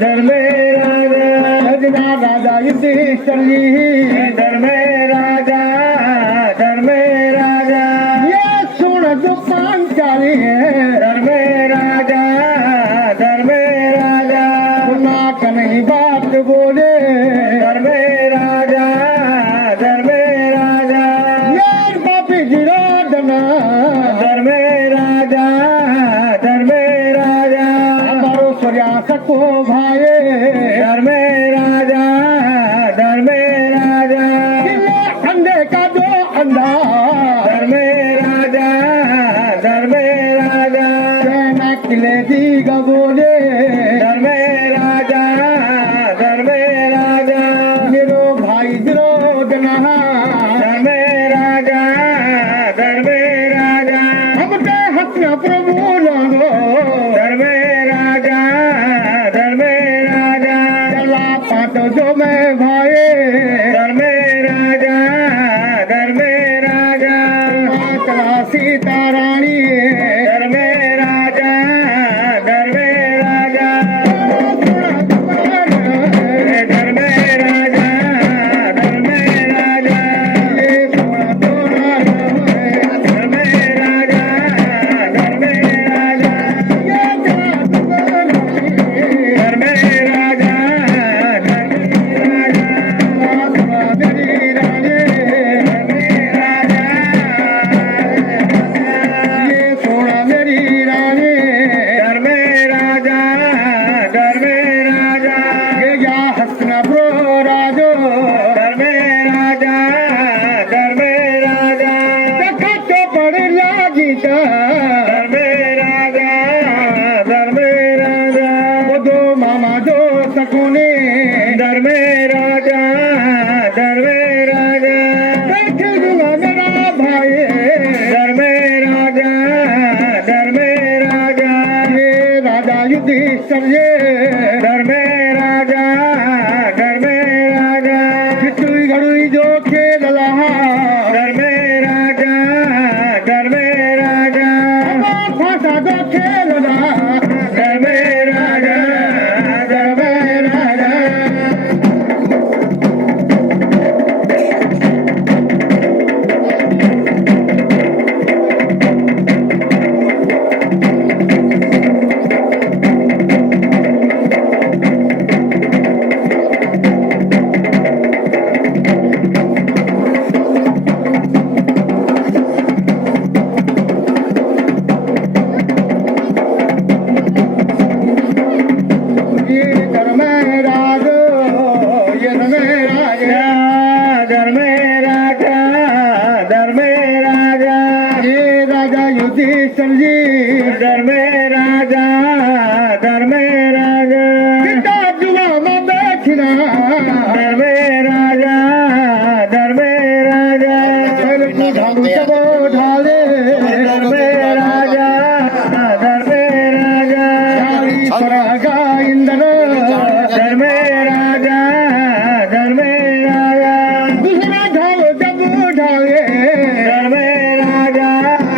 धर्मे राजा राजा युधिष्ठिर जी धर्मे राजा ये सुन जो पांचाली है धर्मे राजा सुना का नहीं बात बोले धर्मे राजा ये पापी जिरोधना धर्मे राजा हमारो सूर्यास को भाए धर्मे राजा अंधे का जो अंधा धर्मे राजा सेना किले दी गबोले धर्मे राजा निरो भाई निरोधना धर्मे राजा हमके हत्या प्रभु लगो धर्मे राजा चला पाट जो मैं भाई धर्मे राजा चला सीता रानी धर्मे राजा धर्मे राजा ये सोना तोरा धर्मे राजा ये चला धर्मे राजा मेरी रानी ये सोना मेरी रानी ये या हसना ब्रो राजो देखा तो बड़े लागीता वो दो मामा दो सकुने बैठे दूंगा मेरा भाई ये राजा युधिष्ठिर ये खिचड़ी घड़ुई जो खेल रहा फांसा जो खेल रहा ये धर्मे राजो ये धर्मे राजा ये राजा युधिष्ठिर जी धर्मे राजा